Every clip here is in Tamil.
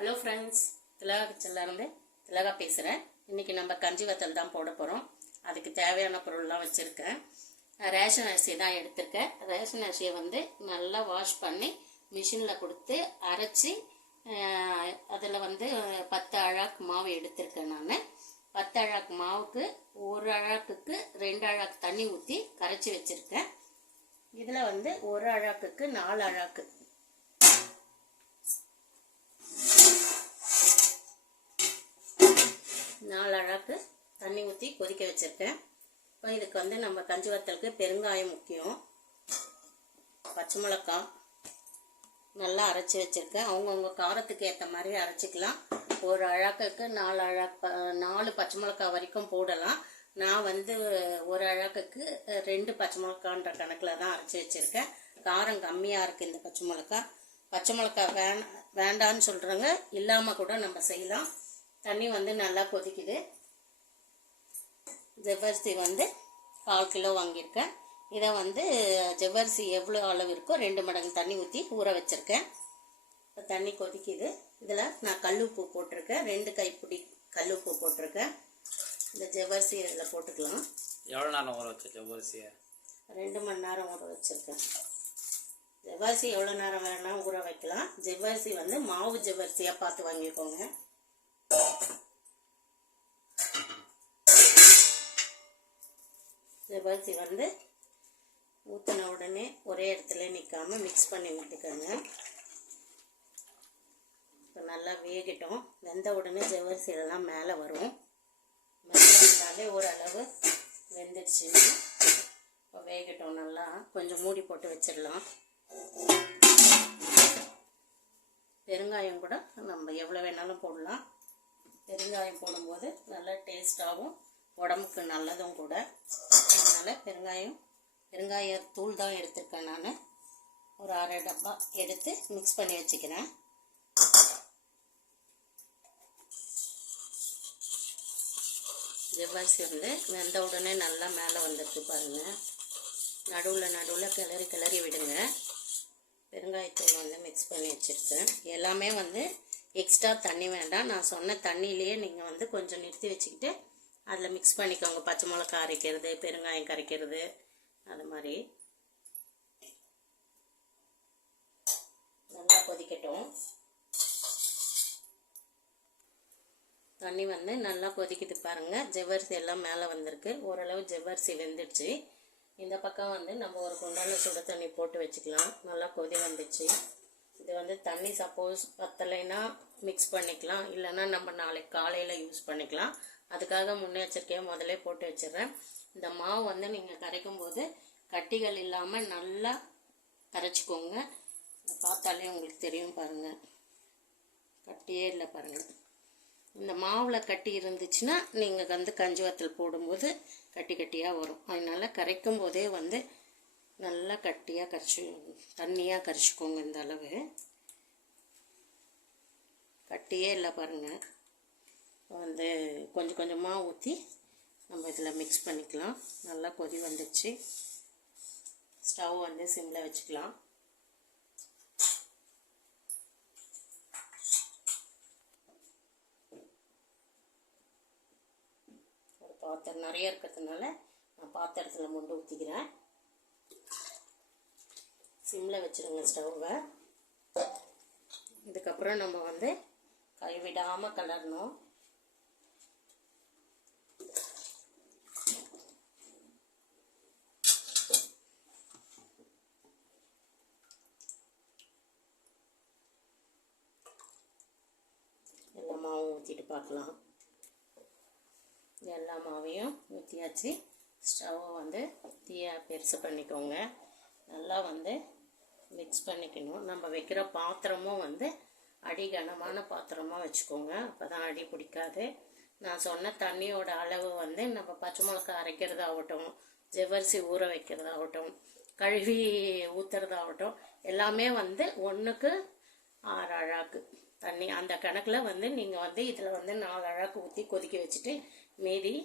ஹலோ ஃப்ரெண்ட்ஸ், திலகா கிச்சன்லேருந்து திலகா பேசுகிறேன். இன்றைக்கி நம்ம கஞ்சி வத்தல் தான் போட போகிறோம். அதுக்கு தேவையான பொருள்லாம் வச்சுருக்கேன். ரேஷன் அரிசி தான் எடுத்திருக்கேன். ரேஷன் அரிசியை நல்லா வாஷ் பண்ணி மிஷினில் கொடுத்து அரைச்சி அதில் 10 அழாக்கு மாவு எடுத்திருக்கேன். நான் 10 அழாக்கு மாவுக்கு 1 அழாக்குக்கு 2 அழாக்கு தண்ணி ஊற்றி கரைச்சி வச்சுருக்கேன். இதில் 1 அழாக்குக்கு 4 அழாக்கு அழாக்கு தண்ணி ஊற்றி கொதிக்க வச்சுருக்கேன். இப்போ இதுக்கு நம்ம கஞ்சி வத்தலுக்கு பெருங்காயம் முக்கியம். பச்சை மிளகாய் நல்லா அரைச்சி வச்சுருக்கேன். அவங்கவுங்க காரத்துக்கு ஏற்ற மாதிரி அரைச்சிக்கலாம். 1 அழாக்குக்கு 4 பச்சை மிளகாய் வரைக்கும் போடலாம். நான் 1 அழாக்குக்கு 2 பச்சை மிளகான்ற கணக்கில் தான் அரைச்சி வச்சுருக்கேன். காரம் கம்மியாக இருக்குது இந்த பச்சை மிளகாய். பச்சை மிளகாய் வேண்டான்னு சொல்கிறவங்க இல்லாமல் கூட நம்ம செய்யலாம். தண்ணி நல்லா கொதிக்குது. ஜவ்வரிசி 1/4 கிலோ வாங்கியிருக்கேன். இதை ஜவ்வரிசி எவ்வளோ அளவு இருக்கோ 2 மடங்கு தண்ணி ஊற்றி ஊற வச்சுருக்கேன். இப்போ தண்ணி கொதிக்குது. இதில் நான் கல்லுப்பு போட்டிருக்கேன். 2 கைப்பிடி கல்லுப்பு போட்டிருக்கேன். இந்த ஜவ்வரிசி இதில் போட்டுக்கலாம். எவ்வளோ நேரம் ஊற வச்ச ஜவ்வரிசியை? 2 மணி நேரம் ஊற வச்சுருக்கேன். ஜவ்வரிசி எவ்வளோ நேரம் வேணால் ஊற வைக்கலாம். ஜவ்வரிசி மாவு ஜவ்வரிசியாக பார்த்து வாங்கிக்கோங்க. ஜவ்வரிசி ஊற்றின உடனே ஒரே இடத்துல நிற்காமல் மிக்ஸ் பண்ணி விட்டுக்கோங்க. இப்போ நல்லா வேகட்டும். வெந்த உடனே ஜவ்வரிசி எல்லாம் மேலே வரும். மேலே வந்தாலே ஓரளவு வெந்துடுச்சுன்னா இப்போ வேகட்டும். நல்லா கொஞ்சம் மூடி போட்டு வச்சிடலாம். பெருங்காயம் கூட நம்ம எவ்வளோ வேணாலும் போடலாம். பெருங்காயம் போடும்போது நல்லா டேஸ்டாகவும் உடம்புக்கு நல்லதும் கூட. அதனால் பெருங்காயத்தூள் தான் எடுத்துருக்கேன். நான் ஒரு 1/2 டப்பா எடுத்து மிக்ஸ் பண்ணி வச்சுக்கிறேன். ஜவ்வரிசி வெந்த உடனே நல்லா மேலே வந்துருக்கு பாருங்கள். நடுவில் கிளறி விடுங்க. பெருங்காயத்தூள் மிக்ஸ் பண்ணி வச்சுருக்கேன். எல்லாமே எக்ஸ்ட்ரா தண்ணி வேண்டாம். நான் சொன்ன தண்ணியிலேயே நீங்கள் கொஞ்சம் நிறுத்தி வச்சுக்கிட்டு அதில் மிக்ஸ் பண்ணிக்கோங்க. பச்சை மிளகாய் அரைக்கிறது, பெருங்காயம் கரைக்கிறது, அது மாதிரி. நல்லா கொதிக்கட்டும். தண்ணி நல்லா கொதிக்குது பாருங்கள். ஜவ்வரிசி எல்லாம் மேலே வந்திருக்கு. ஓரளவு ஜவ்வரிசி வெந்துடுச்சு. இந்த பக்கம் நம்ம ஒரு குண்டான சுடு தண்ணி போட்டு வச்சுக்கலாம். நல்லா கொதி வந்துச்சு. இது தண்ணி சப்போஸ் பத்தலைன்னா மிக்ஸ் பண்ணிக்கலாம். இல்லைன்னா நம்ம நாளைக்கு காலையில் யூஸ் பண்ணிக்கலாம். அதுக்காக முன்னெச்சரிக்கையாக முதலே போட்டு வச்சிடுறேன். இந்த மாவு நீங்கள் கரைக்கும் போது கட்டிகள் இல்லாமல் நல்லா கரைச்சிக்கோங்க. பார்த்தாலே உங்களுக்கு தெரியும் பாருங்கள். கட்டியே இல்லை பாருங்கள். இந்த மாவில் கட்டி இருந்துச்சுன்னா நீங்கள் கஞ்சி வத்தல் போடும்போது கட்டியாக வரும். அதனால் கரைக்கும் போதே நல்லா கட்டியாக தண்ணியாக கரைச்சிக்கோங்க. இந்த அளவு கட்டியே இல்லை பாருங்கள். கொஞ்சம் கொஞ்சமாக ஊற்றி நம்ம இதில் மிக்ஸ் பண்ணிக்கலாம். நல்லா கொதி வந்துடுச்சு. ஸ்டவ் சிம்மில் வச்சுக்கலாம். ஒரு பாத்திரம் நிறைய இருக்கிறதுனால நான் பாத்திரத்தில் மொண்டு ஊற்றிக்கிறேன். சிம்மில் வச்சுருங்க ஸ்டவ்வை. இதுக்கப்புறம் நம்ம கைவிடாமல் கலரணும். எல்லா மாவும் ஊற்றிட்டு பார்க்கலாம். எல்லா மாவையும் ஊற்றியாச்சு. ஸ்டவ்வை தீயை பெருசு பண்ணிக்கோங்க. நல்லா மிக்ஸ் பண்ணிக்கணும். நம்ம வைக்கிற பாத்திரமும் அடி கனமான பாத்திரமாக வச்சுக்கோங்க. அப்போ தான் அடி பிடிக்காது. நான் சொன்ன தண்ணியோட அளவு நம்ம பச்சை மிளகாய் அரைக்கிறதாகட்டும், ஜவ்வரிசி ஊற வைக்கிறதாகட்டும், கழுவி ஊற்றுறதாகட்டும், எல்லாமே 1க்கு 6 அழாக்கு தண்ணி அந்த கணக்கில் நீங்கள் இதில் 4 அழாக்கு ஊற்றி கொதிக்க வச்சுட்டு மீதி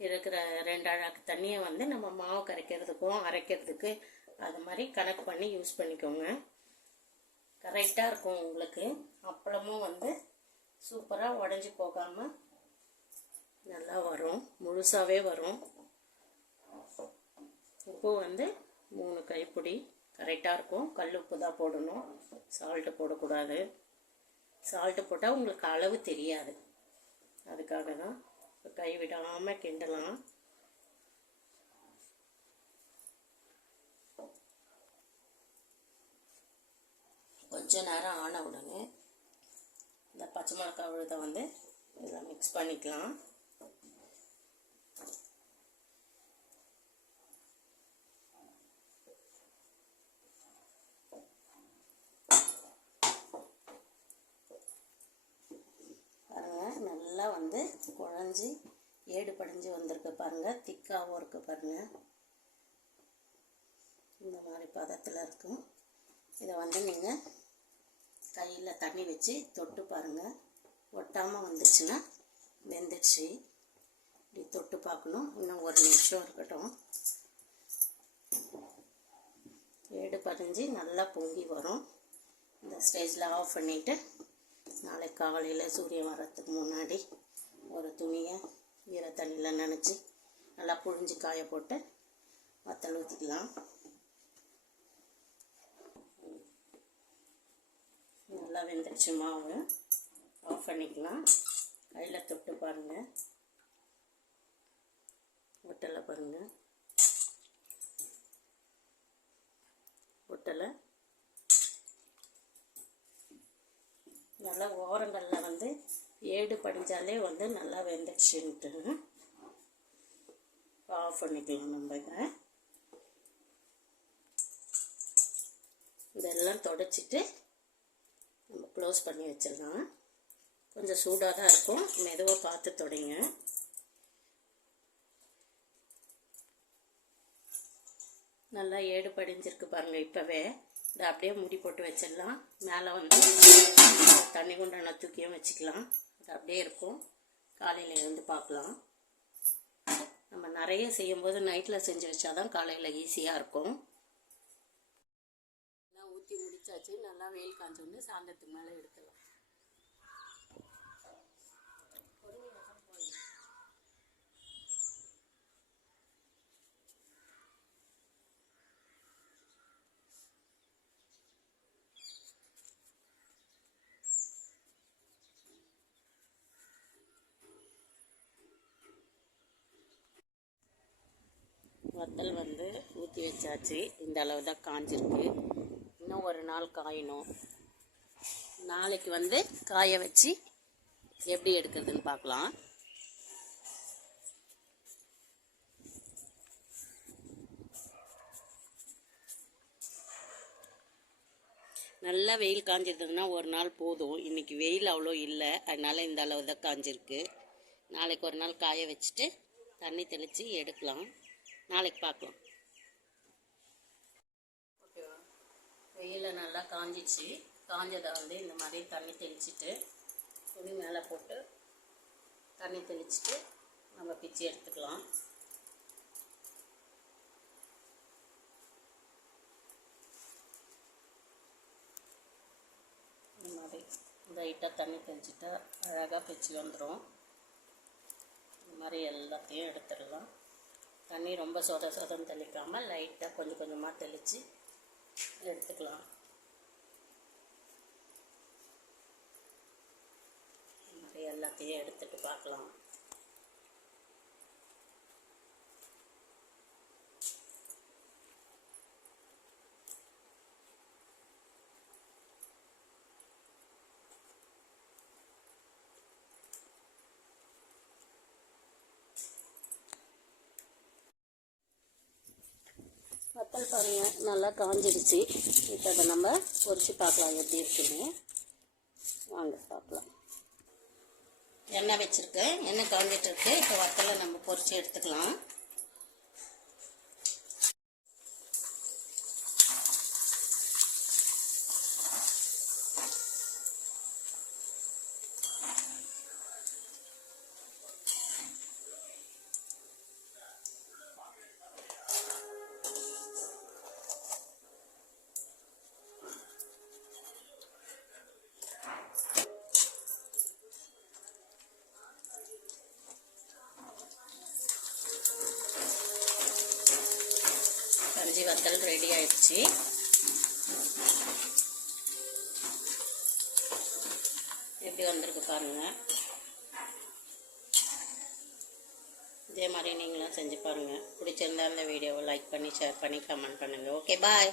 இருக்கிற 2 அழாக்கு தண்ணியை நம்ம மாவு கரைக்கிறதுக்கும் அரைக்கிறதுக்கு அது மாதிரி கணக்கு பண்ணி யூஸ் பண்ணிக்கோங்க. கரெக்டாக இருக்கும் உங்களுக்கு. அப்பளமும் சூப்பராக உடஞ்சி போகாமல் நல்லா வரும், முழுசாகவே வரும். உப்பு வந்து 3 கைப்பிடி கரெக்டாக இருக்கும். கல் உப்பு தான் போடணும், சால்ட்டு போடக்கூடாது. சால்ட்டு போட்டால் உங்களுக்கு அளவு தெரியாது, அதுக்காக தான். கை விடாமல் கிண்டலாம். கொஞ்ச நேரம் ஆன உடனே இந்த பச்சை மிளகாய் விழுதை வந்து இதில் மிக்ஸ் பண்ணிக்கலாம். பாருங்கள், நல்லா வந்து குழஞ்சி ஏடு படிஞ்சு வந்திருக்கு பாருங்கள். திக்காகவும் இருக்குது பாருங்கள். இந்த மாதிரி பதத்தில் இருக்கும். இதை வந்து நீங்கள் கையில் தண்ணி வச்சு தொட்டு பாருங்கள். ஒட்டாமல் வந்துச்சுன்னா வெந்துடுச்சு. இப்படி தொட்டு பார்க்கணும். இன்னும் 1 நிமிஷம் இருக்கட்டும். ஏடு பதிஞ்சு நல்லா பொங்கி வரும். இந்த ஸ்டேஜில் ஆஃப் பண்ணிவிட்டு நாளைக்கு காலையில் சூரியன் வர்றதுக்கு முன்னாடி ஒரு துணியை ஈர தண்ணியில் நனைச்சி நல்லா புழிஞ்சு காய போட்டு வத்தல் ஊற்றிக்கலாம். நல்லா வெந்துடுச்சு மாவு. ஆஃப் பண்ணிக்கலாம். கையில் தொட்டு பாருங்கள். ஒட்டலை பாருங்கள், ஒட்டலை. நல்லா ஓரங்களில் வந்து ஏடு படிஞ்சாலே வந்து நல்லா வெந்துடுச்சுன்ட்டு ஆஃப் பண்ணிக்கலாம். நம்ம இதெல்லாம் தொடச்சிட்டு நம்ம க்ளோஸ் பண்ணி வச்சிடலாம். கொஞ்சம் சூடாக தான் இருக்கும், மெதுவாக பார்த்து தொடைங்க. நல்லா ஏடு படிஞ்சிருக்கு பாருங்கள். இப்போவே இதை அப்படியே மூடி போட்டு வச்சிடலாம். மேலே வந்து தண்ணி குண்டான தூக்கியும் வச்சுக்கலாம். அது அப்படியே இருக்கும். காலையில் எழுந்து பார்க்கலாம். நம்ம நிறைய செய்யும்போது நைட்டில் செஞ்சு வச்சாதான் காலையில் ஈஸியாக இருக்கும். எல்லாம் ஊற்றி முடிச்சாச்சு. நல்லா வெயில் காஞ்சோன்னு சாயந்தரத்துக்கு மேலே எடுத்துடலாம். வத்தல் வந்து ஊற்றி வச்சாச்சு. இந்த அளவு தான் காஞ்சிருக்கு. இன்னும் 1 நாள் காயணும். நாளைக்கு வந்து காய வச்சு எப்படி எடுக்கிறதுன்னு பார்க்கலாம். நல்லா வெயில் காஞ்சிருந்ததுன்னா 1 நாள் போதும். இன்றைக்கி வெயில் அவ்வளோ இல்லை, அதனால் இந்த அளவு தான் காஞ்சிருக்கு. நாளைக்கு 1 நாள் காய வச்சுட்டு தண்ணி தெளித்து எடுக்கலாம். நாளைக்கு பார்க்கலாம். ஓகேவா? வெயிலில் நல்லா காஞ்சிச்சு. காஞ்சதை வந்து இந்த மாதிரி தண்ணி தெளிச்சுட்டு துணி மேலே போட்டு தண்ணி தெளிச்சுட்டு நம்ம பிச்சு எடுத்துக்கலாம். இந்த மாதிரி லைட்டாக தண்ணி தெளிச்சுட்டா அழகாக பிச்சு வந்துடும். இந்த மாதிரி எல்லாத்தையும் எடுத்துடலாம். தண்ணி ரொம்ப சொதன்னு தெளிக்காமல் லைட்டாக கொஞ்சம் கொஞ்சமாக தெளித்து எடுத்துக்கலாம். இந்த மாதிரி எல்லாத்தையும் எடுத்துட்டு பார்க்கலாம். வத்தல் பாருங்கள் நல்லா காஞ்சிடுச்சு. இப்போ அதை நம்ம பொரிச்சு பார்க்கலாம் எப்படி இருக்குன்னு. வாங்க பார்க்கலாம். எண்ணெய் வச்சுருக்கேன், எண்ணெய் காஞ்சிட்டு இருக்கு. இப்போ வத்தலை நம்ம பொரிச்சு எடுத்துக்கலாம். கேபேஜ் வத்தல் ரெடி ஆயிடுச்சு. எப்படி வந்திருக்கு பாருங்கள். இதே மாதிரி நீங்களும் செஞ்சு பாருங்கள். பிடிச்சிருந்தா இந்த வீடியோவை லைக் பண்ணி ஷேர் பண்ணி கமெண்ட் பண்ணுங்கள். Okay bye.